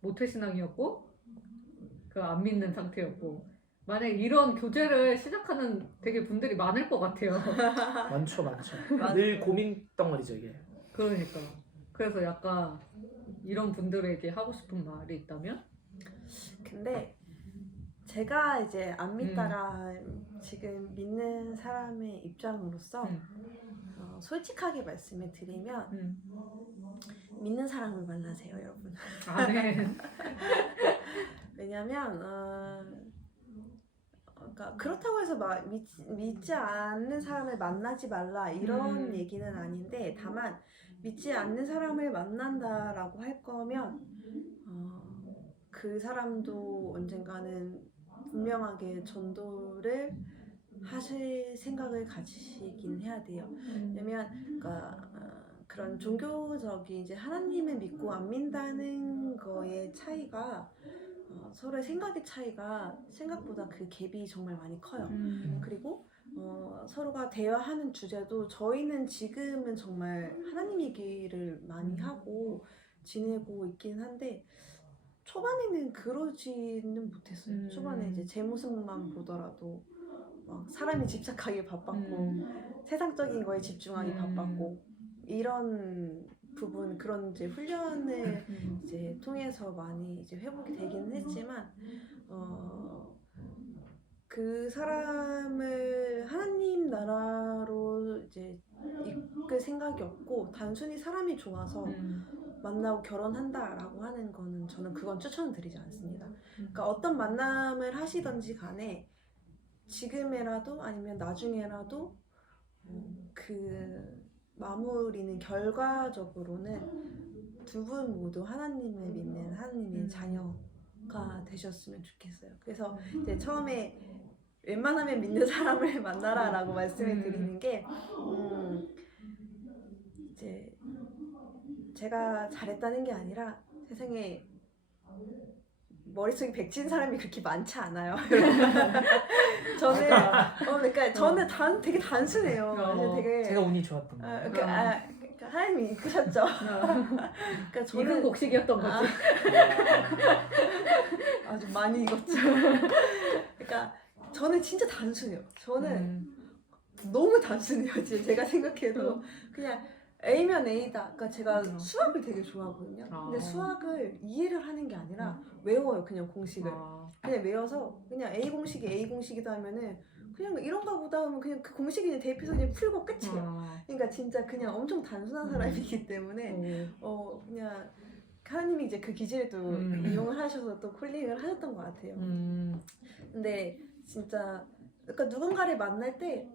모태신앙이었고 그 안 믿는 상태였고 만약에 이런 교제를 시작하는 되게 분들이 많을 것 같아요. 많죠. 맞아요. 늘 고민 덩어리죠 이게. 그러니까 그래서 약간 이런 분들에게 하고 싶은 말이 있다면? 근데 제가 이제 안 믿다가 지금 믿는 사람의 입장으로서 솔직하게 말씀을 드리면 믿는 사람을 만나세요, 여러분. 아멘. 왜냐면 그러니까 그렇다고 해서 막 믿지 않는 사람을 만나지 말라 이런 얘기는 아닌데, 다만 믿지 않는 사람을 만난다라고 할 거면 그 사람도 언젠가는 분명하게 전도를 하실 생각을 가지시긴 해야 돼요. 왜냐면 그러니까 그런 종교적인 이제 하나님을 믿고 안 믿다는 거의 차이가 서로의 생각의 차이가 생각보다 그 갭이 정말 많이 커요. 그리고 서로가 대화하는 주제도 저희는 지금은 정말 하나님 얘기를 많이 하고 지내고 있긴 한데 초반에는 그러지는 못했어요. 초반에 이제 제 모습만 보더라도 막 사람이 집착하기 바빴고 세상적인 거에 집중하기 바빴고 이런 부분, 그런 이제 훈련을 이제 통해서 많이 이제 회복이 되긴 했지만 그 사람을 하나님 나라로 이제 이끌 생각이 없고 단순히 사람이 좋아서 만나고 결혼한다라고 하는 거는 저는 그건 추천드리지 않습니다. 그러니까 어떤 만남을 하시던지 간에 지금이라도 아니면 나중에라도 그 마무리는 결과적으로는 두 분 모두 하나님을 믿는 하나님의 자녀가 되셨으면 좋겠어요. 그래서 이제 처음에 웬만하면 믿는 사람을 만나라라고 말씀을 드리는 게 이제 제가 잘했다는 게 아니라 세상에 머릿속에 백진 사람이 그렇게 많지 않아요. 저는 그러니까 저는 되게 단순해요. 되게 제가 운이 좋았던 거예요. 그러니까 하나님이 이끄셨죠. 그러니까 익은 곡식이었던 거지. 아주 많이 익었죠. 그러니까 저는 진짜 단순해요. 저는 너무 단순해요. 진짜 제가 생각해도 그냥 A면 A다. 그러니까 제가 수학을 되게 좋아하거든요. 근데 수학을 이해를 하는 게 아니라 외워요. 그냥 공식을. 그냥 외워서 그냥 A 공식이 A 공식이다 하면은 그냥 이런가 보다 하면 그냥 그 공식이 그냥 대입해서 그냥 풀고 끝이에요. 그러니까 진짜 그냥 엄청 단순한 사람이기 때문에 그냥 하나님이 이제 그 기질을 또 이용을 하셔서 또 콜링을 하셨던 것 같아요. 근데 진짜 그러니까 누군가를 만날 때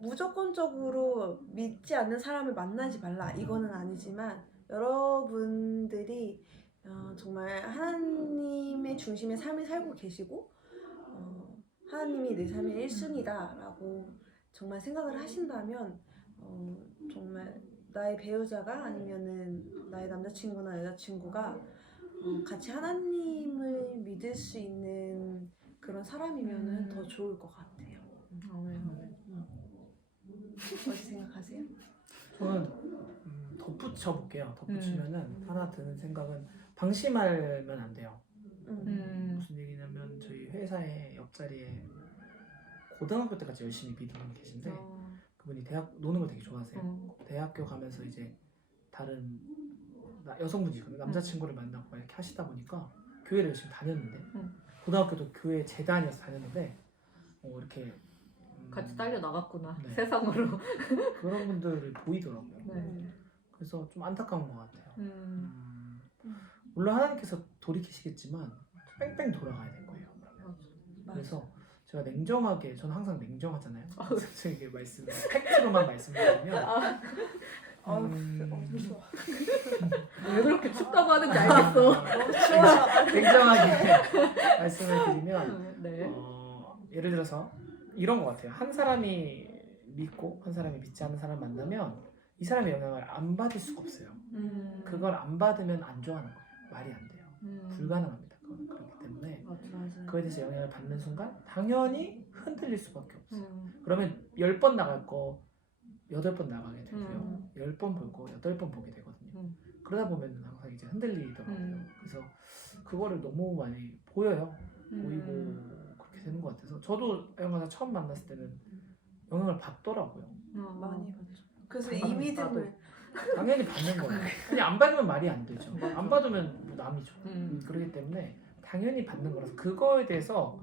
무조건적으로 믿지 않는 사람을 만나지 말라 이거는 아니지만 여러분들이 정말 하나님의 중심의 삶을 살고 계시고 하나님이 내 삶의 1순위다 라고 정말 생각을 하신다면 정말 나의 배우자가 아니면은 나의 남자친구나 여자친구가 같이 하나님을 믿을 수 있는 그런 사람이면은 더 좋을 것 같아요. 어떻게 생각하세요? 저는 덧붙여 볼게요. 덧붙이면은 하나 드는 생각은 방심하면 안 돼요. 무슨 얘기냐면 저희 회사의 옆자리에 고등학교 때까지 열심히 믿은 분이 계신데 그분이 대학 노는 걸 되게 좋아하세요. 대학교 가면서 이제 다른 여성분이 남자친구를 만나고 이렇게 하시다 보니까 교회를 열심히 다녔는데 고등학교도 교회 재단이어서 다녔는데 이렇게 같이 딸려 나갔구나. 네. 세상으로. 그런 분들을 보이더라고요. 네. 그래서 좀 안타까운 것 같아요. 물론 하나님께서 돌이키시겠지만 뺑뺑 돌아가야 될 거예요. 그래서 제가 냉정하게, 저는 항상 냉정하잖아요. 이게 말씀, 팩트로만 말씀드리면 좋아. 왜 그렇게 춥다고 하는지 알겠어. 좋아. 냉정하게 말씀을 드리면 네. 예를 들어서 이런 것 같아요. 한 사람이 믿고 한 사람이 믿지 않는 사람 만나면 이 사람의 영향을 안 받을 수가 없어요. 그걸 안 받으면 안 좋아하는 거예요. 말이 안 돼요. 불가능합니다. 그건 그렇기 때문에 그거에 대해서 영향을 받는 순간 당연히 흔들릴 수밖에 없어요. 그러면 10번 나갈 거 8번 나가게 되고요. 10번 볼 거 8번 보게 되거든요. 그러다 보면 항상 이제 흔들리더라고요. 그래서 그거를 너무 많이 보여요. 보이고 그렇게 되는 것 같아서 저도 아영가사 처음 만났을 때는 영향을 받더라고요. 많이 봤죠. 그래서 당연히 이 믿음을 당연히 받는 거예요. 그냥 안 받으면 말이 안 되죠. 안 받으면 뭐 남이죠. 그렇기 때문에 당연히 받는 거라서 그거에 대해서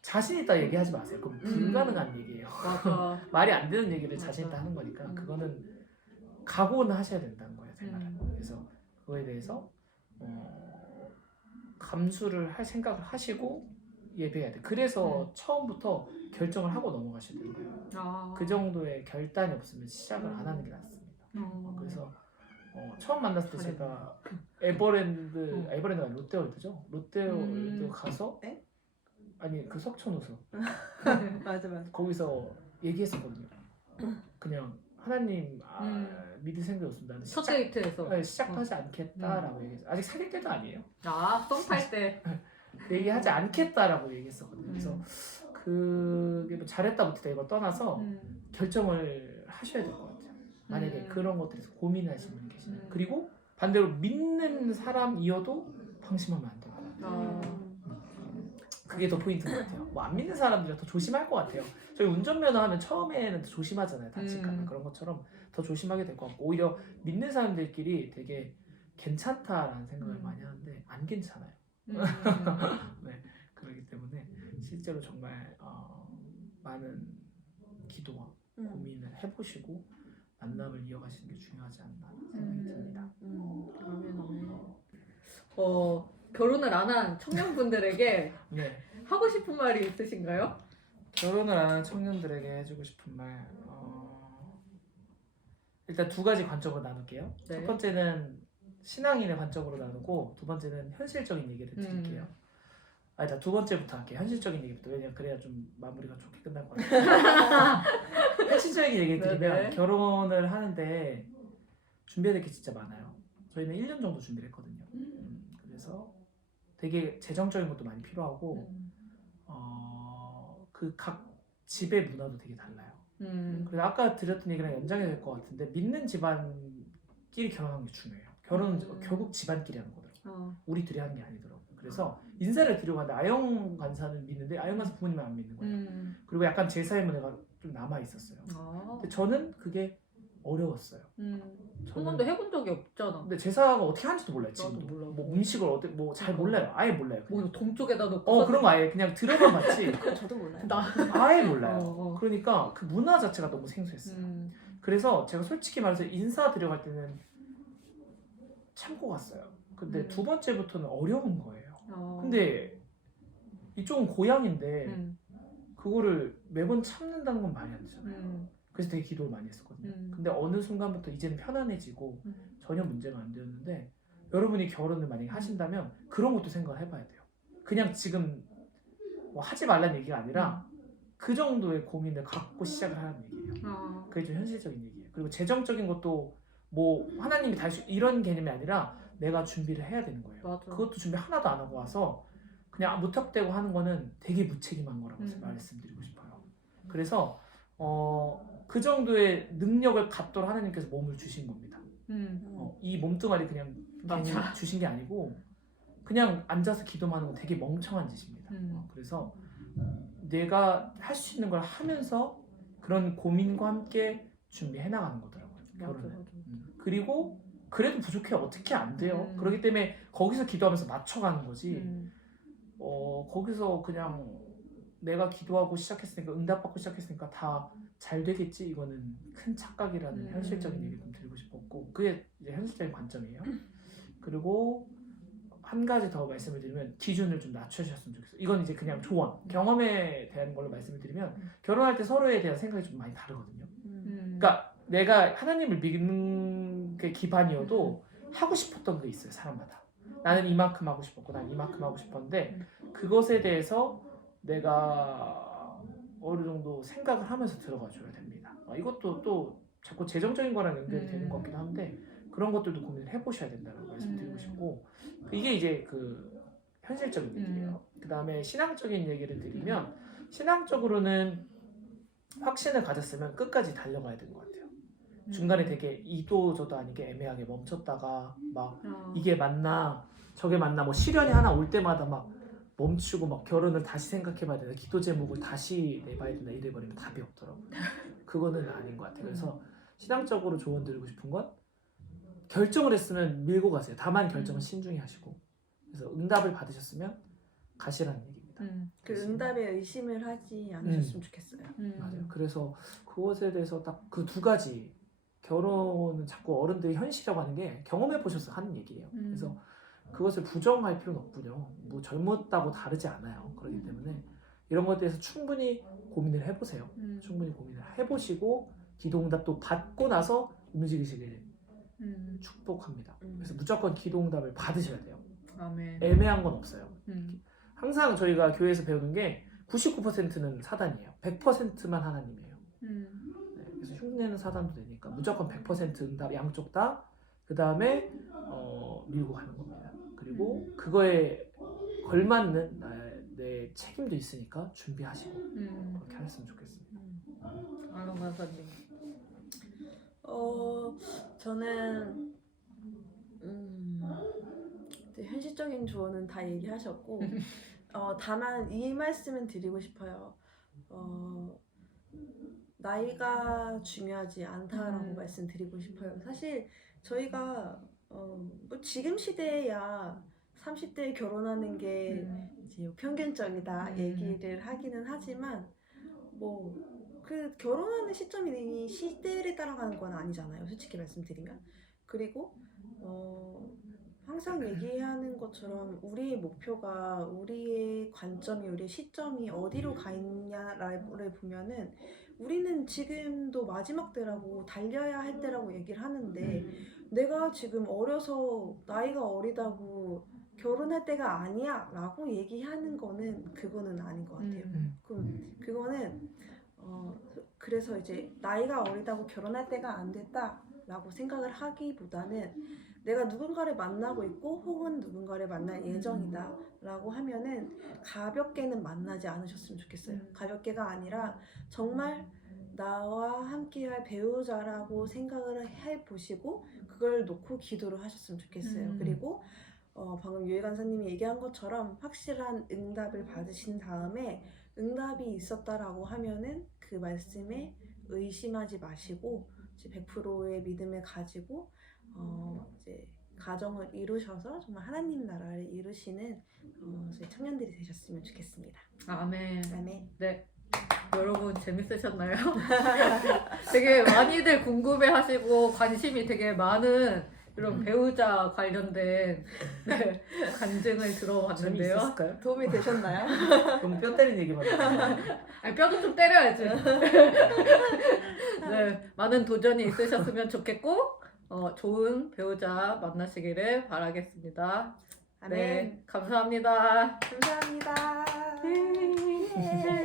자신 있다 얘기하지 마세요. 그럼 불가능한 얘기예요. 맞아. 말이 안 되는 얘기를 맞아. 자신 있다 하는 거니까 그거는 각오는 하셔야 된다는 거예요. 제 말은. 그래서 그거에 대해서 감수를 할 생각을 하시고 예배해야 돼. 그래서 처음부터 결정을 하고 넘어가셔야 되는 거예요. 그 정도의 결단이 없으면 시작을 안 하는 게 낫습니다. 그래서 처음 만났을 때 제가 에버랜드가 아니라 롯데월드죠. 롯데월드 가서 에? 아니 그 석촌호수 맞아. 거기서 얘기했었거든요. 그냥 하나님 믿을 생각이 없습니다. 첫 데이트에서. 네, 시작하지 않겠다라고 얘기했어요. 아직 사귈 때도 아니에요. 썸 탈 때. 얘기하지 않겠다라고 얘기했었거든요. 그래서 그게 뭐 잘했다 못했다 이걸 떠나서 결정을 하셔야 될 것 같아요. 만약에 그런 것들에서 고민하시는 분이 계시면 그리고 반대로 믿는 사람이어도 방심하면 안 될 것 같아요. 그게 더 포인트인 것 같아요. 뭐 안 믿는 사람들이 더 조심할 것 같아요. 저희 운전면허 하면 처음에는 더 조심하잖아요. 다칠까봐 그런 것처럼 더 조심하게 될 것 같고 오히려 믿는 사람들끼리 되게 괜찮다라는 생각을 많이 하는데 안 괜찮아요. 네, 그렇기 때문에 실제로 정말 많은 기도와 고민을 해보시고 만남을 이어가시는 게 중요하지 않나 생각이 듭니다. 결혼을 안 한 청년분들에게 네, 하고 싶은 말이 있으신가요? 결혼을 안 하는 청년들에게 해주고 싶은 말 일단 두 가지 관점으로 나눌게요. 네. 첫 번째는 신앙인의 관점으로 나누고 두 번째는 현실적인 얘기를 드릴게요. 일단 두 번째부터 할게요. 현실적인 얘기부터. 왜냐면 그래야 좀 마무리가 좋게 끝날 것 같아요. 현실적인 얘기를 드리면 네네. 결혼을 하는데 준비해야 될 게 진짜 많아요. 저희는 1년 정도 준비를 했거든요. 그래서 되게 재정적인 것도 많이 필요하고 그 각 집의 문화도 되게 달라요. 그래서 아까 드렸던 얘기랑 연장이 될 것 같은데 믿는 집안끼리 결혼하는 게 중요해요. 결혼은 결국 집안끼리 하는 거더라고요. 우리 둘이 하는 게 아니더라고요. 그래서 인사를 드리고 가는데 아영 간사는 믿는데 아영 간사 부모님은 안 믿는 거예요. 그리고 약간 제사의 문화가 좀 남아 있었어요. 근데 저는 그게 어려웠어요. 한 번도 해본 적이 없잖아. 근데 제사가 어떻게 하는지도 몰라요. 나도 지금도. 몰라. 뭐 음식을 뭐 잘 몰라요. 아예 몰라요. 그냥. 뭐 동쪽에다 놓고. 그런 거 아예 그냥 들어만 봤지. 저도 몰라요. 아예 몰라요. 그러니까 그 문화 자체가 너무 생소했어요. 그래서 제가 솔직히 말해서 인사 드려갈 때는 참고 갔어요. 근데 두 번째부터는 어려운 거예요. 근데 이쪽은 고향인데 그거를 매번 참는다는 건 말이 안 되잖아요. 그래서 되게 기도를 많이 했었거든요. 근데 어느 순간부터 이제는 편안해지고 전혀 문제가 안 되었는데 여러분이 결혼을 만약에 하신다면 그런 것도 생각을 해봐야 돼요. 그냥 지금 뭐 하지 말라는 얘기가 아니라 그 정도의 고민을 갖고 시작을 하라는 얘기예요. 그게 좀 현실적인 얘기예요. 그리고 재정적인 것도 뭐 하나님이 다 이런 개념이 아니라 내가 준비를 해야 되는 거예요. 맞아. 그것도 준비 하나도 안 하고 와서 그냥 무턱대고 하는 거는 되게 무책임한 거라고 말씀드리고 싶어요. 그래서 그 정도의 능력을 갖도록 하나님께서 몸을 주신 겁니다. 이 몸뚱아리 그냥 괜히 주신 게 아니고 그냥 앉아서 기도만 하는 건 되게 멍청한 짓입니다. 그래서 내가 할 수 있는 걸 하면서 그런 고민과 함께 준비해 나가는 거더라고요. 결혼은. 그리고 그래도 부족해요. 어떻게 안 돼요. 그렇기 때문에 거기서 기도하면서 맞춰가는 거지. 거기서 그냥 내가 기도하고 시작했으니까 응답받고 시작했으니까 다 잘 되겠지. 이거는 큰 착각이라는 현실적인 얘기 좀 드리고 싶었고 그게 이제 현실적인 관점이에요. 그리고 한 가지 더 말씀을 드리면 기준을 좀 낮추셨으면 좋겠어요. 이건 이제 그냥 조언, 경험에 대한 걸로 말씀을 드리면 결혼할 때 서로에 대한 생각이 좀 많이 다르거든요. 그러니까 내가 하나님을 믿는 게 기반이어도 하고 싶었던 게 있어요. 사람마다. 나는 이만큼 하고 싶었고 난 이만큼 하고 싶었는데 그것에 대해서 내가 어느 정도 생각을 하면서 들어가 줘야 됩니다. 이것도 또 자꾸 재정적인 거랑 연결이 되는 것 같기도 한데 그런 것들도 고민을 해보셔야 된다는 말씀드리고 싶고 이게 이제 그 현실적인 얘기예요. 그 다음에 신앙적인 얘기를 드리면 신앙적으로는 확신을 가졌으면 끝까지 달려가야 되는 것 같아요. 중간에 되게 이도 저도 아니게 애매하게 멈췄다가 막 어. 이게 맞나 저게 맞나 뭐 시련이 하나 올 때마다 막 멈추고 막 결혼을 다시 생각해봐야 되나 기도 제목을 다시 내봐야 되나 이래버리면 답이 없더라고요. 그거는 아닌 것 같아요. 그래서 신앙적으로 조언 드리고 싶은 건 결정을 했으면 밀고 가세요. 다만 결정은 신중히 하시고 그래서 응답을 받으셨으면 가시라는 얘기입니다. 그 응답에 의심을 하지 않으셨으면 좋겠어요. 맞아요. 그래서 그것에 대해서 딱 그 두 가지 결혼은 자꾸 어른들이 현실이라고 하는 게 경험해 보셔서 하는 얘기예요. 그래서 그것을 부정할 필요는 없군요. 뭐 젊었다고 다르지 않아요. 그렇기 때문에 이런 것에 대해서 충분히 고민을 해보세요. 충분히 고민을 해보시고 기도응답도 받고 나서 움직이시길 축복합니다. 그래서 무조건 기도응답을 받으셔야 돼요. 아멘. 애매한 건 없어요. 항상 저희가 교회에서 배우는 게 99%는 사단이에요. 100%만 하나님이에요. 네, 그래서 흉내는 사단도 되니까 무조건 100% 응답 양쪽 다 그 다음에 밀고 가는 겁니다. 그리고 그거에 걸맞는 내 책임도 있으니까 준비하시고 그렇게 하셨으면 좋겠습니다. 아론 간사님. 저는 현실적인 조언은 다 얘기하셨고 다만 이 말씀은 드리고 싶어요. 나이가 중요하지 않다라고 말씀드리고 싶어요. 사실 저희가 뭐 지금 시대에야 30대에 결혼하는 게 이제 평균적이다 얘기를 하기는 하지만 뭐 그 결혼하는 시점이 시대를 따라가는 건 아니잖아요. 솔직히 말씀드리면. 그리고 항상 얘기하는 것처럼 우리의 목표가 우리의 관점이 우리의 시점이 어디로 가 있냐를 보면은 우리는 지금도 마지막 때라고 달려야 할 때라고 얘기를 하는데 내가 지금 어려서 나이가 어리다고 결혼할 때가 아니야 라고 얘기하는 거는 그거는 아닌 것 같아요. 그거는 그래서 이제 나이가 어리다고 결혼할 때가 안 됐다 라고 생각을 하기보다는 내가 누군가를 만나고 있고 혹은 누군가를 만날 예정이다 라고 하면은 가볍게는 만나지 않으셨으면 좋겠어요. 가볍게가 아니라 정말 나와 함께할 배우자라고 생각을 해보시고 그걸 놓고 기도를 하셨으면 좋겠어요. 그리고 방금 유혜 간사님이 얘기한 것처럼 확실한 응답을 받으신 다음에 응답이 있었다라고 하면은 그 말씀에 의심하지 마시고 100%의 믿음을 가지고 이제 가정을 이루셔서 정말 하나님 나라를 이루시는 저희 청년들이 되셨으면 좋겠습니다. 아멘. 아멘. 네. 여러분 재밌으셨나요? 되게 많이들 궁금해하시고 관심이 되게 많은 이런 배우자 관련된 네, 간증을 들어봤는데요. 재미있었을까요? 도움이 되셨나요? 그럼 뼈 때리는 얘기만 아니, 뼈도 좀 때려야지. 네, 많은 도전이 있으셨으면 좋겠고 좋은 배우자 만나시기를 바라겠습니다. 아멘. 네, 감사합니다. 감사합니다. 예.